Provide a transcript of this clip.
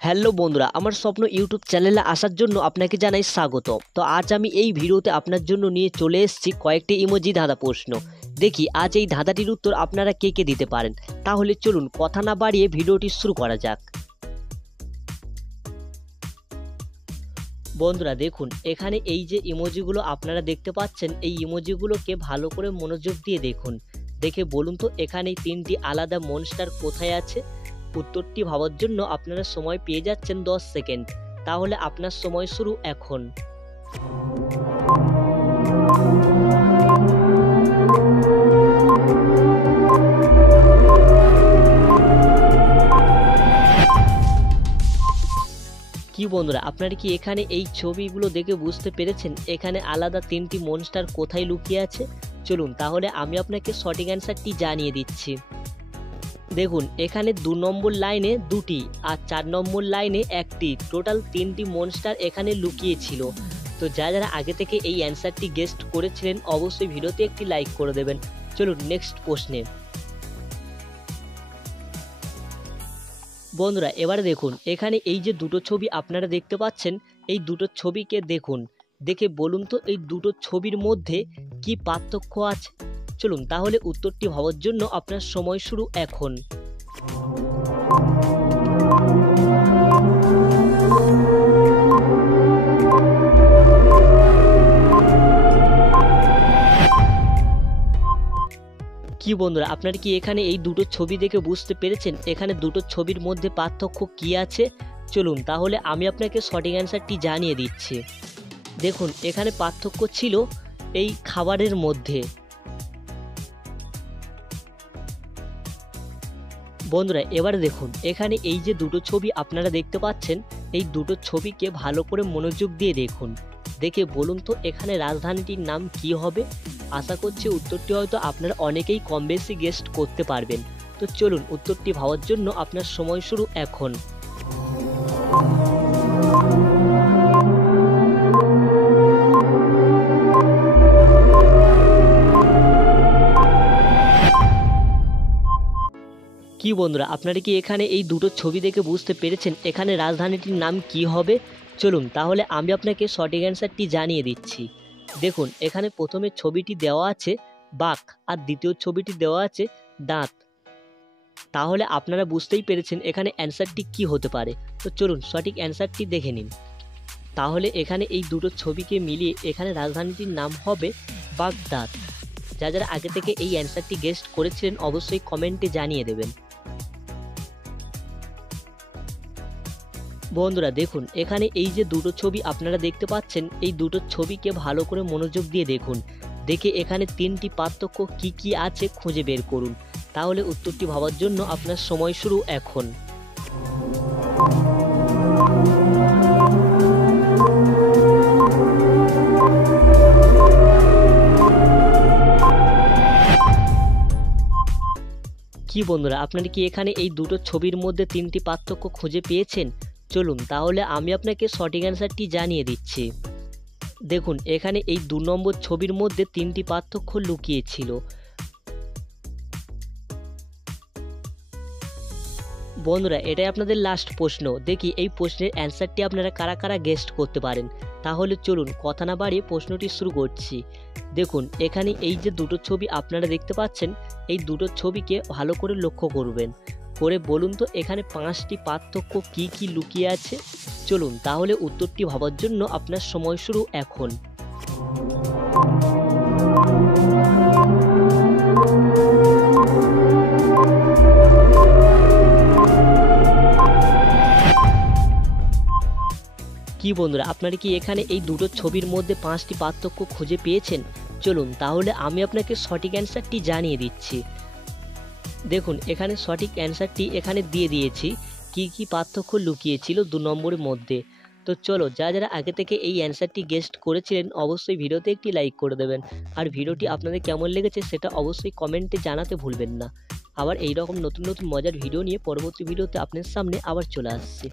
Hello বন্ধুরা, আমার স্বপ্ন ইউটিউব চ্যানেলে আসার জন্য আপনাকে জানাই স্বাগত। তো আজ আমি এই ভিডিওতে আপনার জন্য নিয়ে চলে এসেছি কয়েকটি ইমোজি ধাঁধা প্রশ্ন। দেখি আজ এই ধাঁধাটির উত্তর আপনারা কে কে দিতে পারেন। তাহলে চলুন কথা না বাড়িয়ে ভিডিওটি শুরু করা যাক। বন্ধুরা দেখুন, এখানে এই যে ইমোজিগুলো আপনারা দেখতে পাচ্ছেন, এই ইমোজিগুলোকে ভালো করে মনোযোগ দিয়ে দেখুন। দেখে বলুন তো এখানে তিনটি আলাদা মনস্টার কোথায় আছে। উত্তরটি ভাবার জন্য আপনারা সময় পেয়ে যাচ্ছেন 10 সেকেন্ড। তাহলে আপনার সময় শুরু এখন। কি বন্ধুরা, আপনারা কি এখানে এই ছবিগুলো দেখে বুঝতে পেরেছেন এখানে আলাদা তিনটি মনস্টার কোথায় লুকিয়ে আছে? চলুন তাহলে আমি আপনাকে সঠিক অ্যান্সারটি জানিয়ে দিচ্ছি। দেখুন এখানে 2 নম্বর লাইনে 2টি আর 4 নম্বর লাইনে 1টি, টোটাল 3টি মনস্টার এখানে লুকিয়ে ছিল। তো যারা আগে থেকে এই অ্যান্সারটি গেস্ট করেছিলেন অবশ্যই ভিডিওতে একটি লাইক করে দেবেন। চলুন নেক্সট প্রশ্নে। বন্ধুরা এবারে দেখুন এখানে এই যে দুটো ছবি আপনারা দেখতে পাচ্ছেন, এই দুটো ছবিকে দেখুন, দেখে বলুন তো এই দুটো ছবির মধ্যে কি পার্থক্য আছে। চলুন তাহলে উত্তরটি ভাবার জন্য আপনার সময় শুরু এখন। কি বন্ধুরা, আপনারা কি এখানে এই দুটো ছবি দেখে বুঝতে পেরেছেন এখানে দুটো ছবির মধ্যে পার্থক্য কি আছে? চলুন তাহলে আমি আপনাকে সঠিক অ্যান্সারটি জানিয়ে দিচ্ছি। দেখুন এখানে পার্থক্য ছিল এই খাবারের মধ্যে। বন্ধুরা এবারে দেখুন এখানে এই যে দুটো ছবি আপনারা দেখতে পাচ্ছেন, এই দুটো ছবিকে ভালো করে মনোযোগ দিয়ে দেখুন। দেখে বলুন তো এখানে রাজধানীটির নাম কি হবে। আশা করছি উত্তরটি হয়তো আপনারা অনেকেই কম বেশি গেস্ট করতে পারবেন। তো চলুন উত্তরটি ভাবার জন্য আপনার সময় শুরু এখন। কি বন্ধুরা, আপনারা কি এখানে এই দুটো ছবি দেখে বুঝতে পেরেছেন এখানে রাজধানীটির নাম কি হবে? চলুন তাহলে আমি আপনাকে সঠিক অ্যান্সারটি জানিয়ে দিচ্ছি। দেখুন এখানে প্রথমে ছবিটি দেওয়া আছে বাঘ আর দ্বিতীয় ছবিটি দেওয়া আছে দাঁত। তাহলে আপনারা বুঝতেই পেরেছেন এখানে অ্যান্সারটি কি হতে পারে। তো চলুন সঠিক অ্যান্সারটি দেখে নিন। তাহলে এখানে এই দুটো ছবিকে মিলিয়ে এখানে রাজধানীটির নাম হবে বাগদাদ। যারা আগে থেকে এই অ্যান্সারটি গেস্ট করেছিলেন অবশ্যই কমেন্টে জানিয়ে দেবেন। বন্ধুরা দেখুন এখানে এই যে দুটো ছবি আপনারা দেখতে পাচ্ছেন, এই দুটো ছবিকে ভালো করে মনোযোগ দিয়ে দেখুন। দেখে এখানে তিনটি পার্থক্য কি কি আছে খুঁজে বের করুন। তাহলে উত্তরটি ভাবার জন্য আপনার সময় শুরু এখন। কি বন্ধুরা, আপনারা কি এখানে এই দুটো ছবির মধ্যে তিনটি পার্থক্য খুঁজে পেয়েছেন? চলুন তাহলে আমি আপনাকে সঠিক অ্যান্সারটি জানিয়ে দিচ্ছি। দেখুন এখানে এই 2 নম্বর ছবির মধ্যে তিনটি পার্থক্য লুকিয়ে ছিল। বন্ধুরা এটাই আপনাদের লাস্ট প্রশ্ন। দেখি এই প্রশ্নের অ্যান্সারটি আপনারা কারা কারা গেস্ট করতে পারেন। তাহলে চলুন কথা না বাড়িয়ে প্রশ্নটি শুরু করছি। দেখুন এখানে এই যে দুটো ছবি আপনারা দেখতে পাচ্ছেন, এই দুটো ছবিকে ভালো করে লক্ষ্য করবেন। করে বলুন তো এখানে 5টি পার্থক্য কি কি লুকিয়ে আছে। চলুন তাহলে উত্তরটি ভাবার জন্য আপনার সময় শুরু এখন। কি বন্ধুরা, আপনারা কি এখানে এই দুটো ছবির মধ্যে 5টি পার্থক্য খুঁজে পেয়েছেন? চলুন তাহলে আমি আপনাকে সঠিক অ্যান্সারটি জানিয়ে দিচ্ছি। দেখুন এখানে সঠিক অ্যান্সারটি এখানে দিয়ে দিয়েছি, কি কি পার্থক্য লুকিয়েছিল 2 নম্বরের মধ্যে। তো চলো যারা আগে থেকে এই অ্যান্সারটি গেস্ট করেছিলেন অবশ্যই ভিডিওতে একটি লাইক করে দেবেন। আর ভিডিওটি আপনাদের কেমন লেগেছে সেটা অবশ্যই কমেন্টে জানাতে ভুলবেন না। আবার এই রকম নতুন নতুন মজার ভিডিও নিয়ে পরবর্তী ভিডিওতে আপনার সামনে আবার চলে আসছি।